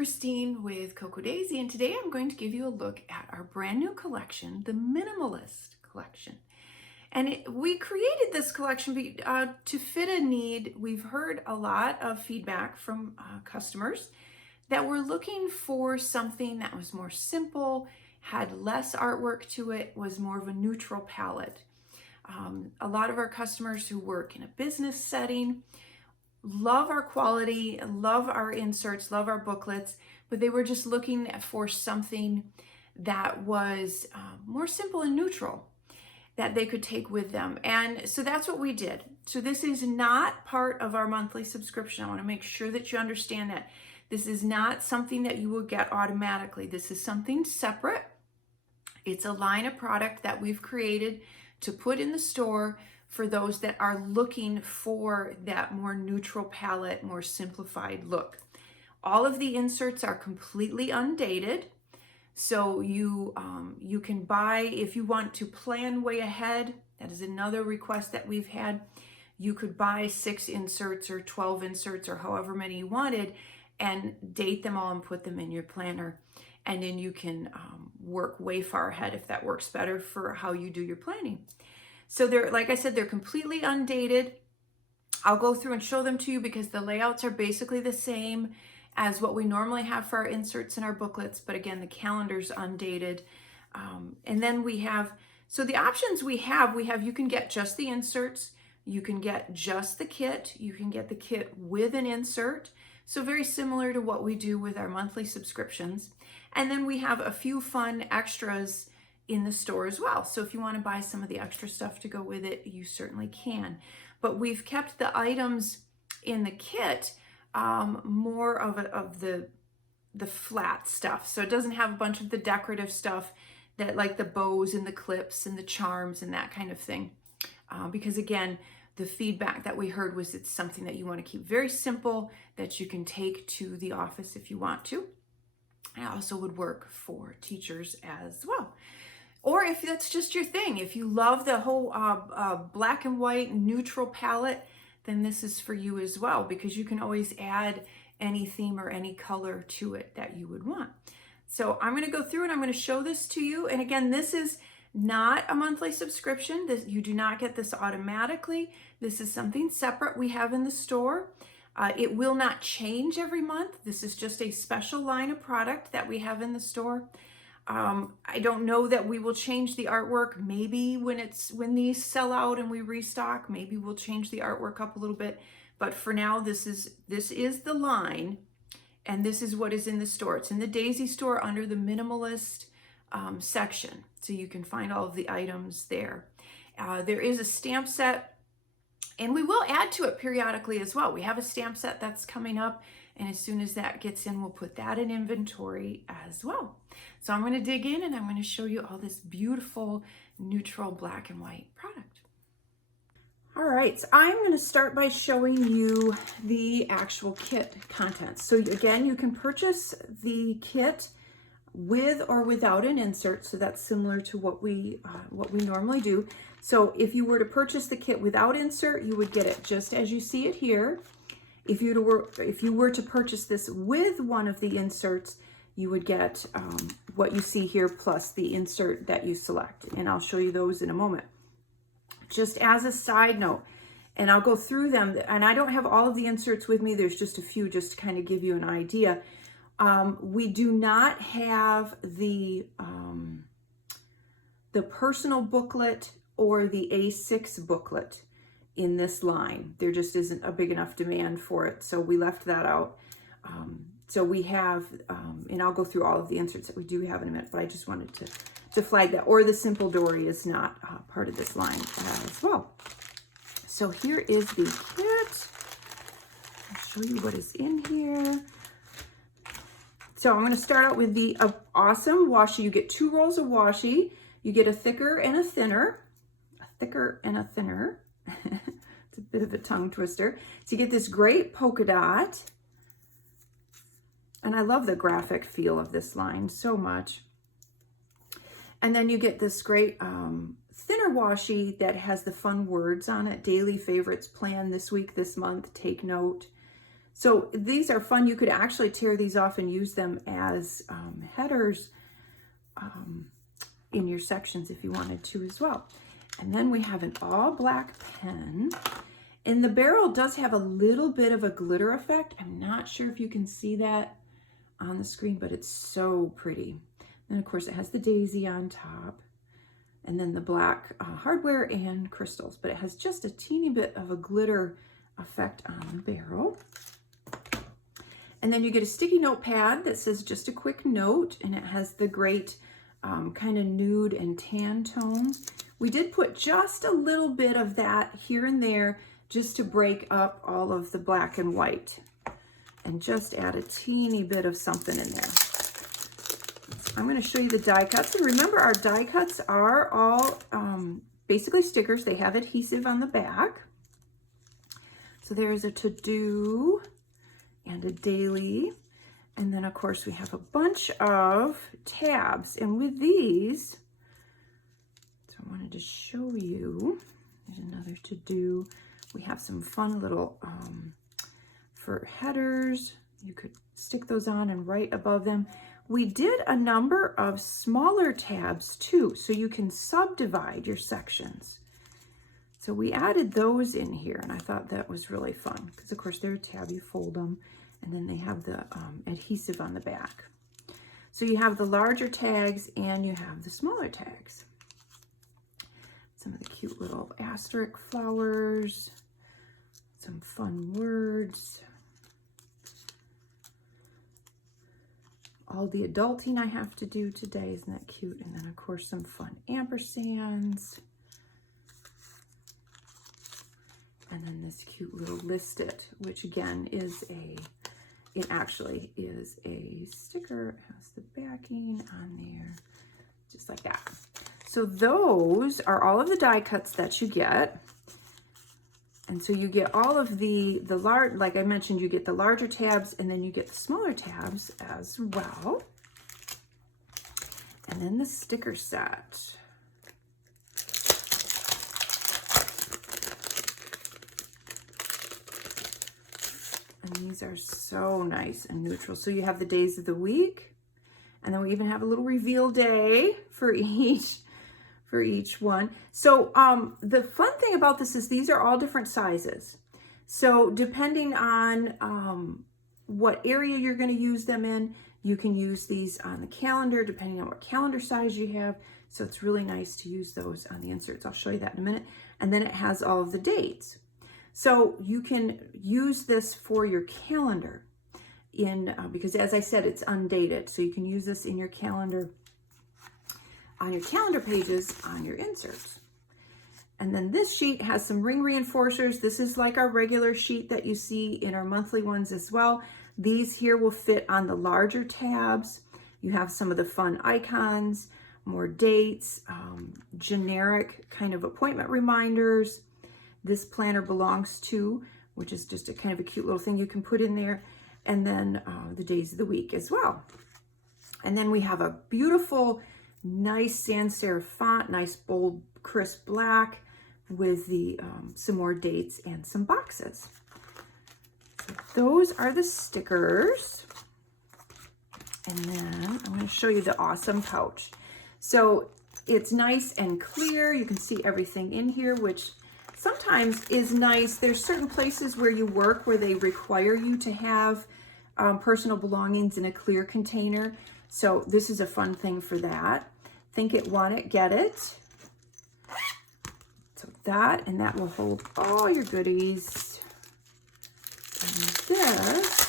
Christine with Coco Daisy, and today I'm going to give you a look at our brand new collection, the Minimalist Collection. And we created this collection to fit a need. We've heard a lot of feedback from customers that were looking for something that was more simple, had less artwork to it, was more of a neutral palette. A lot of our customers who work in a business setting love our quality, love our inserts, love our booklets, but they were just looking for something that was more simple and neutral that they could take with them. And so that's what we did. So this is not part of our monthly subscription. I want to make sure that you understand that. This is not something that you will get automatically. This is something separate. It's a line of product that we've created to put in the store for those that are looking for that more neutral palette, more simplified look. All of the inserts are completely undated. So you can buy, if you want to plan way ahead, that is another request that we've had. You could buy 6 inserts or 12 inserts or however many you wanted and date them all and put them in your planner. And then you can work way far ahead if that works better for how you do your planning. So they're, like I said, they're completely undated. I'll go through and show them to you because the layouts are basically the same as what we normally have for our inserts and our booklets. But again, the calendar's undated. And then we have, so the options we have, you can get just the inserts. You can get just the kit. You can get the kit with an insert. So very similar to what we do with our monthly subscriptions. And then we have a few fun extras in the store as well. So if you want to buy some of the extra stuff to go with it, you certainly can. But we've kept the items in the kit more of the flat stuff. So it doesn't have a bunch of the decorative stuff that like the bows and the clips and the charms and that kind of thing. Because again, the feedback that we heard was it's something that you want to keep very simple, that you can take to the office if you want to. And it also would work for teachers as well. Or if that's just your thing, if you love the whole black and white neutral palette, then this is for you as well, because you can always add any theme or any color to it that you would want. So I'm going to go through and I'm going to show this to you. And again, this is not a monthly subscription. You do not get this automatically. This is something separate we have in the store. It will not change every month. This is just a special line of product that we have in the store. I don't know that we will change the artwork. Maybe when these sell out and we restock, maybe we'll change the artwork up a little bit. But for now, this is the line, and this is what is in the store. It's in the Daisy store under the Minimalist section, so you can find all of the items there. There is a stamp set, and we will add to it periodically as well. We have a stamp set that's coming up, and as soon as that gets in, we'll put that in inventory as well. So I'm going to dig in and I'm going to show you all this beautiful neutral black and white product. All right, so I'm going to start by showing you the actual kit contents. So again, you can purchase the kit with or without an insert. So that's similar to what we normally do. So if you were to purchase the kit without insert, you would get it just as you see it here. If you were to purchase this with one of the inserts, you would get what you see here plus the insert that you select. And I'll show you those in a moment. Just as a side note, and I'll go through them, and I don't have all of the inserts with me. There's just a few just to kind of give you an idea. We do not have the personal booklet or the A6 booklet in this line. There just isn't a big enough demand for it, so we left that out. So we have, and I'll go through all of the inserts that we do have in a minute, but I just wanted to flag that. Or the Simple Dory is not part of this line as well. So here is the kit. I'll show you what is in here. So I'm going to start out with the awesome washi. You get 2 rolls of washi. You get a thicker and a thinner. A thicker and a thinner. It's a bit of a tongue twister. So you get this great polka dot. And I love the graphic feel of this line so much. And then you get this great thinner washi that has the fun words on it. Daily favorites, plan this week, this month, take note. So these are fun. You could actually tear these off and use them as headers in your sections if you wanted to as well. And then we have an all black pen. And the barrel does have a little bit of a glitter effect. I'm not sure if you can see that on the screen, but it's so pretty. And of course it has the daisy on top, and then the black hardware and crystals, but it has just a teeny bit of a glitter effect on the barrel. And then you get a sticky notepad that says just a quick note, and it has the great kind of nude and tan tones. We did put just a little bit of that here and there just to break up all of the black and white, and just add a teeny bit of something in there. I'm going to show you the die cuts. And remember, our die cuts are all basically stickers. They have adhesive on the back. So there's a to-do and a daily. And then, of course, we have a bunch of tabs. And with these, so I wanted to show you, there's another to-do. We have some fun little for headers. You could stick those on and right above them. We did a number of smaller tabs too, so you can subdivide your sections. So we added those in here, and I thought that was really fun because of course they're a tab, you fold them, and then they have the adhesive on the back. So you have the larger tags and you have the smaller tags. Some of the cute little asterisk flowers, some fun words. All the adulting I have to do today, isn't that cute? And then of course some fun ampersands. And then this cute little list it, which again is it actually is a sticker. It has the backing on there, just like that. So those are all of the die cuts that you get. And so you get all of the large, like I mentioned, you get the larger tabs, and then you get the smaller tabs as well. And then the sticker set. And these are so nice and neutral. So you have the days of the week, and then we even have a little reveal day for each one. So the fun thing about this is these are all different sizes. So depending on what area you're going to use them in, you can use these on the calendar, depending on what calendar size you have. So it's really nice to use those on the inserts. I'll show you that in a minute. And then it has all of the dates. So you can use this for your calendar because as I said, it's undated. So you can use this in your calendar, on your calendar pages, on your inserts. And then this sheet has some ring reinforcers. This is like our regular sheet that you see in our monthly ones as well. These here will fit on the larger tabs. You have some of the fun icons, more dates, generic kind of appointment reminders. This planner belongs to, which is just a kind of a cute little thing you can put in there. And then the days of the week as well. And then we have a beautiful, nice sans serif font, nice bold crisp black with the some more dates and some boxes. So those are the stickers. And then I'm going to show you the awesome pouch. So it's nice and clear. You can see everything in here, which sometimes is nice. There's certain places where you work where they require you to have personal belongings in a clear container. So this is a fun thing for that. Think it, want it, get it. So that, and that will hold all your goodies. And this,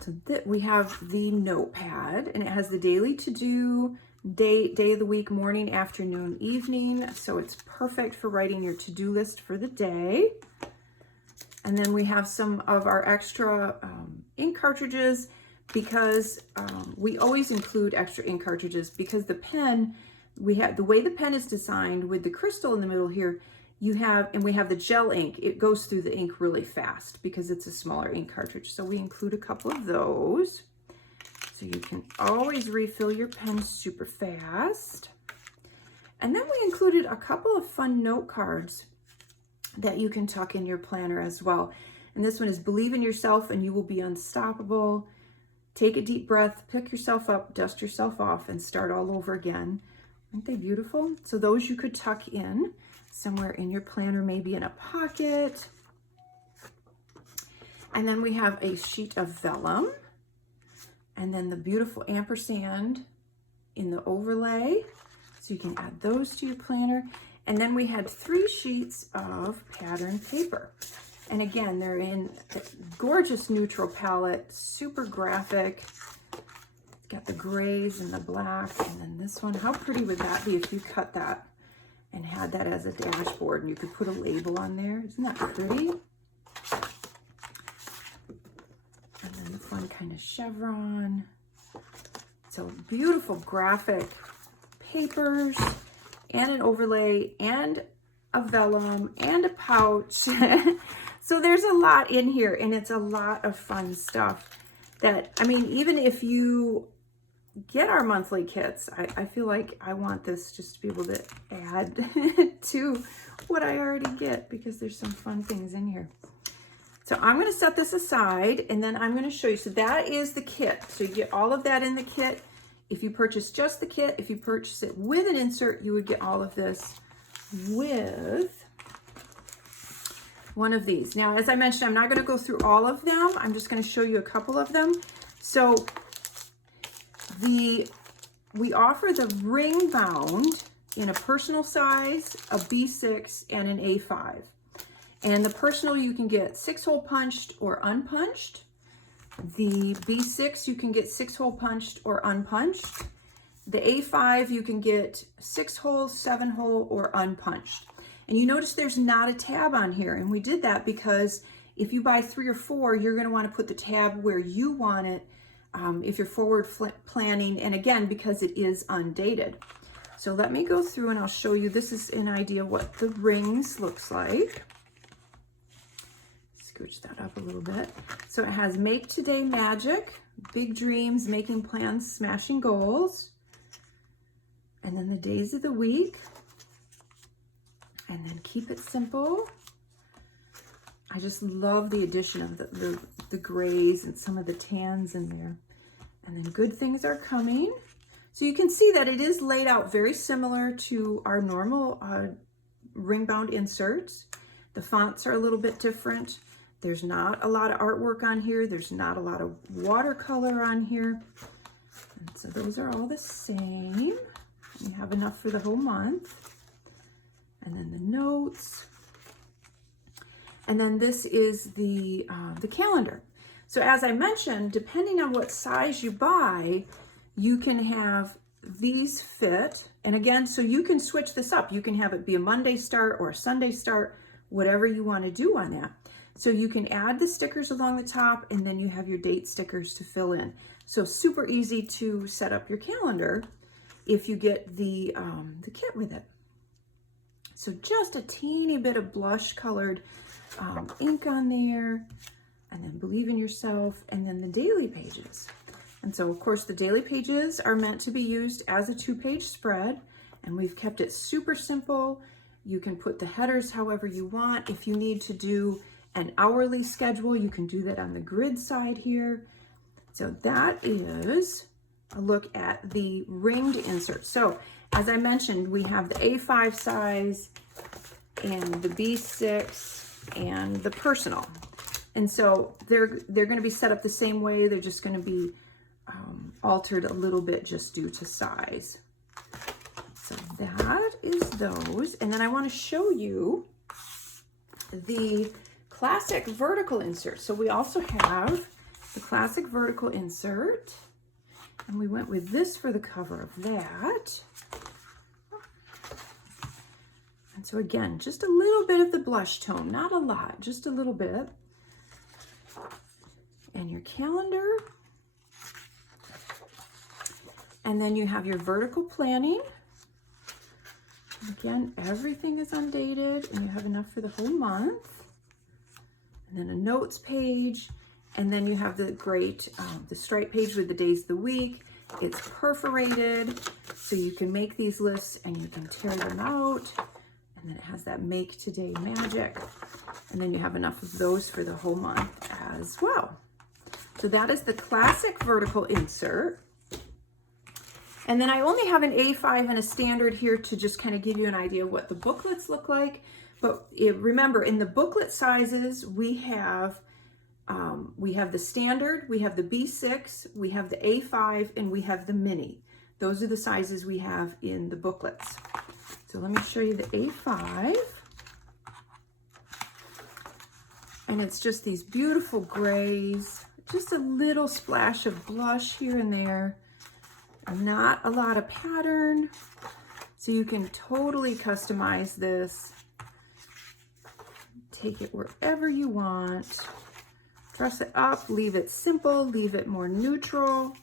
so that we have the notepad, and it has the daily to-do, day of the week, morning, afternoon, evening. So it's perfect for writing your to-do list for the day. And then we have some of our extra ink cartridges, because we always include extra ink cartridges because the pen, the way the pen is designed with the crystal in the middle here, we have the gel ink. It goes through the ink really fast because it's a smaller ink cartridge. So we include a couple of those. So you can always refill your pen super fast. And then we included a couple of fun note cards that you can tuck in your planner as well. And this one is believe in yourself and you will be unstoppable. Take a deep breath, pick yourself up, dust yourself off, and start all over again. Aren't they beautiful? So those you could tuck in somewhere in your planner, maybe in a pocket. And then we have a sheet of vellum, and then the beautiful ampersand in the overlay. So you can add those to your planner. And then we had 3 sheets of pattern paper. And again, they're in a gorgeous neutral palette, super graphic. It's got the grays and the black, and then this one. How pretty would that be if you cut that and had that as a dashboard and you could put a label on there? Isn't that pretty? And then this one kind of chevron. So beautiful graphic papers and an overlay and a vellum and a pouch. So there's a lot in here, and it's a lot of fun stuff that, I mean, even if you get our monthly kits, I feel like I want this just to be able to add to what I already get, because there's some fun things in here. So I'm going to set this aside, and then I'm going to show you. So that is the kit. So you get all of that in the kit. If you purchase just the kit, if you purchase it with an insert, you would get all of this with one of these. Now, as I mentioned, I'm not going to go through all of them. I'm just going to show you a couple of them. So we offer the ring bound in a personal size, a B6, and an A5. And the personal, you can get 6-hole punched or unpunched. The B6, you can get 6-hole punched or unpunched. The A5, you can get 6-hole, 7-hole, or unpunched. And you notice there's not a tab on here. And we did that because if you buy 3 or 4, you're going to want to put the tab where you want it if you're forward planning. And again, because it is undated. So let me go through and I'll show you. This is an idea what the rings looks like. Scooch that up a little bit. So it has Make Today Magic, Big Dreams, Making Plans, Smashing Goals. And then the days of the week. And then Keep It Simple. I just love the addition of the grays and some of the tans in there. And then Good Things Are Coming. So you can see that it is laid out very similar to our normal ring bound inserts. The fonts are a little bit different. There's not a lot of artwork on here. There's not a lot of watercolor on here. And so those are all the same. You have enough for the whole month. And then the notes. And then this is the calendar. So as I mentioned, depending on what size you buy, you can have these fit. And again, so you can switch this up. You can have it be a Monday start or a Sunday start, whatever you want to do on that. So you can add the stickers along the top, and then you have your date stickers to fill in. So super easy to set up your calendar if you get the kit with it. So just a teeny bit of blush colored ink on there, and then Believe in Yourself, and then the daily pages. And so of course the daily pages are meant to be used as a 2-page spread, and we've kept it super simple. You can put the headers however you want. If you need to do an hourly schedule, you can do that on the grid side here. So that is a look at the ringed insert. So as I mentioned, we have the A5 size and the B6 and the personal. And so they're going to be set up the same way. They're just going to be altered a little bit just due to size. So that is those. And then I want to show you the classic vertical insert. So we also have the classic vertical insert. And we went with this for the cover of that. And so again, just a little bit of the blush tone, not a lot, just a little bit. And your calendar. And then you have your vertical planning. Again, everything is undated and you have enough for the whole month. And then a notes page. And then you have the great, the stripe page with the days of the week. It's perforated, so you can make these lists and you can tear them out. And then it has that Make Today Magic. And then you have enough of those for the whole month as well. So that is the classic vertical insert. And then I only have an A5 and a standard here to just kind of give you an idea what the booklets look like. But remember, in the booklet sizes, we have the standard, we have the B6, we have the A5, and we have the mini. Those are the sizes we have in the booklets. So let me show you the A5. And it's just these beautiful grays, just a little splash of blush here and there. Not a lot of pattern. So you can totally customize this. Take it wherever you want. Dress it up, leave it simple, leave it more neutral.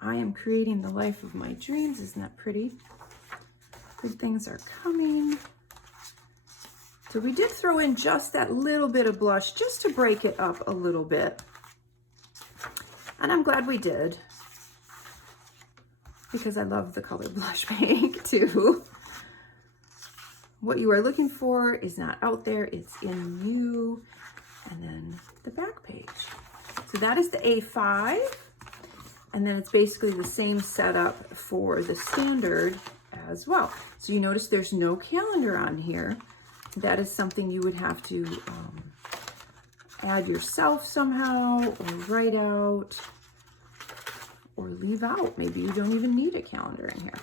I am creating the life of my dreams. Isn't that pretty? Good things are coming. So we did throw in just that little bit of blush just to break it up a little bit. And I'm glad we did, because I love the color blush pink too. What you are looking for is not out there, it's in you. And then the back page. So that is the A5. And then it's basically the same setup for the standard as well. So you notice there's no calendar on here. That is something you would have to add yourself somehow, or write out, or leave out. Maybe you don't even need a calendar in here.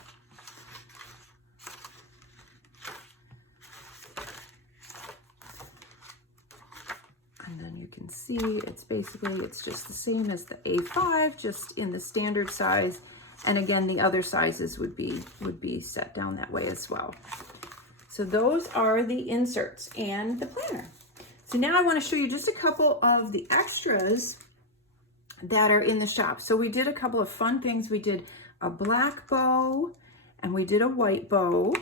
And then you can see it's just the same as the A5, just in the standard size. And again, the other sizes would be set down that way as well. So those are the inserts and the planner. So now I want to show you just a couple of the extras that are in the shop. So we did a couple of fun things. We did a black bow and we did a white bow.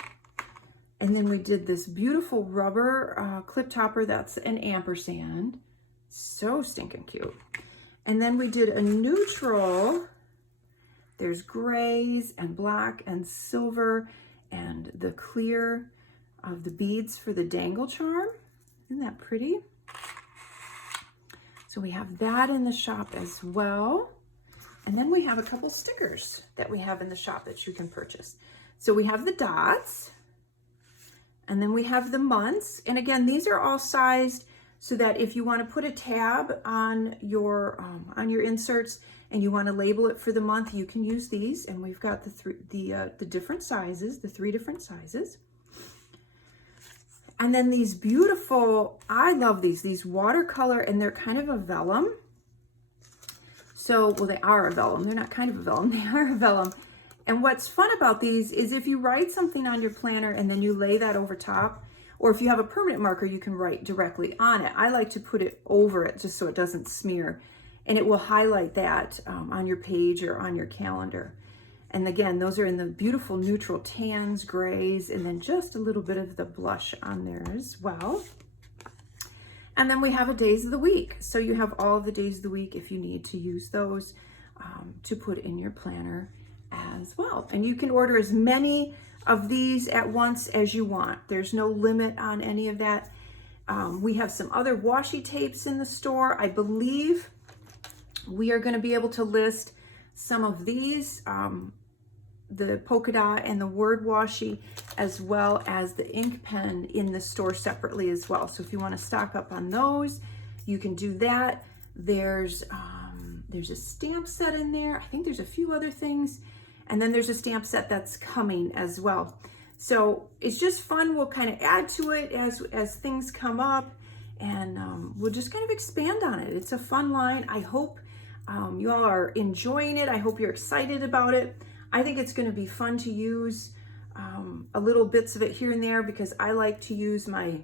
And then we did this beautiful rubber clip topper. That's an ampersand. So stinking cute. And then we did a neutral. There's grays and black and silver and the clear of the beads for the dangle charm. Isn't that pretty? So we have that in the shop as well. And then we have a couple stickers that we have in the shop that you can purchase. So we have the dots, and then we have the months. And again, these are all sized so that if you want to put a tab on your inserts and you want to label it for the month, you can use these. And we've got the different sizes, the 3 different sizes. And then these beautiful, I love these watercolor, and they're kind of a vellum. So, well, they are a vellum. They're not kind of a vellum, they are a vellum. And what's fun about these is if you write something on your planner and then you lay that over top, or if you have a permanent marker, you can write directly on it. I like to put it over it just so it doesn't smear. And it will highlight that on your page or on your calendar. And again, those are in the beautiful neutral tans, grays, and then just a little bit of the blush on there as well. And then we have a days of the week. So you have all of the days of the week if you need to use those to put in your planner as well. And you can order as many of these at once as you want. There's no limit on any of that. We have some other washi tapes in the store. I believe we are going to be able to list some of these, the polka dot and the word washi, as well as the ink pen in the store separately as well. So if you want to stock up on those, you can do that. There's a stamp set in there. I think there's a few other things. And then there's a stamp set that's coming as well. So it's just fun. We'll kind of add to it as things come up, and we'll just kind of expand on it. It's a fun line. I hope you all are enjoying it. I hope you're excited about it. I think it's going to be fun to use a little bits of it here and there, because I like to use my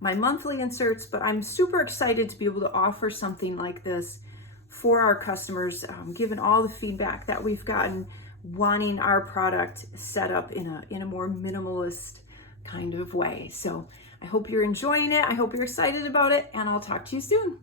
monthly inserts, but I'm super excited to be able to offer something like this for our customers, given all the feedback that we've gotten, wanting our product set up in a more minimalist kind of way. So I hope you're enjoying it. I hope you're excited about it, and I'll talk to you soon.